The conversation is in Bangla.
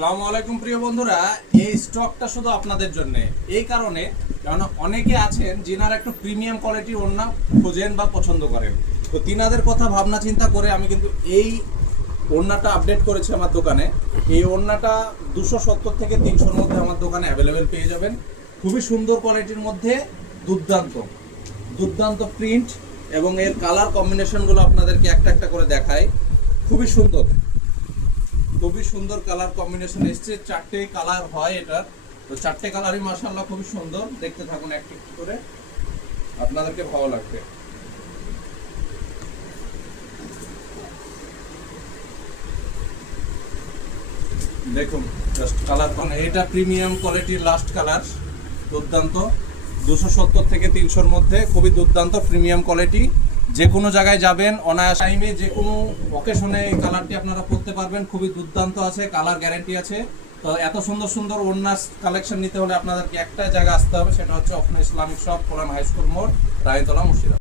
আসসালামু আলাইকুম প্রিয় বন্ধুরা, এই স্টকটা শুধু আপনাদের জন্য। এই কারণে কারণ অনেকে আছেন যিনারা একটু প্রিমিয়াম কোয়ালিটির ওড়না খোঁজেন বা পছন্দ করেন, তো তিনাদের কথা ভাবনা চিন্তা করে আমি কিন্তু এই ওড়নাটা আপডেট করেছি আমার দোকানে। এই ওড়নাটা 270 থেকে 300-র মধ্যে আমার দোকানে অ্যাভেলেবেল পেয়ে যাবেন। খুবই সুন্দর কোয়ালিটির মধ্যে দুর্দান্ত দুর্দান্ত প্রিন্ট এবং এর কালার কম্বিনেশনগুলো আপনাদেরকে একটা একটা করে দেখাই। খুবই সুন্দর কালার কম্বিনেশন এসছে। 4টে কালার হয় এটার, তো 4টে কালারই মাশাআল্লাহ খুবই সুন্দর। দেখতে থাকুন একটু একটু করে, আপনাদেরকে ভালো লাগবে। দেখুন জাস্ট কালার, এটা প্রিমিয়াম কোয়ালিটির লাস্ট কালার, দুর্দান্ত। 270 থেকে 300-র মধ্যে খুবই দুর্দান্ত প্রিমিয়াম কোয়ালিটি। যে কোনো জায়গায় যাবেন অনায়াস টাইমে যে কোনো অকেশনে এই কালারটি আপনারা পরতে পারবেন। খুবই দুর্দান্ত আছে, কালার গ্যারান্টি আছে। তো এত সুন্দর সুন্দর ওড়না কালেকশন নিতে হলে আপনাদেরকে একটা জায়গা আসতে হবে, সেটা হচ্ছে অফনা ইসলামিক শপ, কোরআন হাই স্কুল মোড়, রায়তলা, মুর্শিদাবাদ।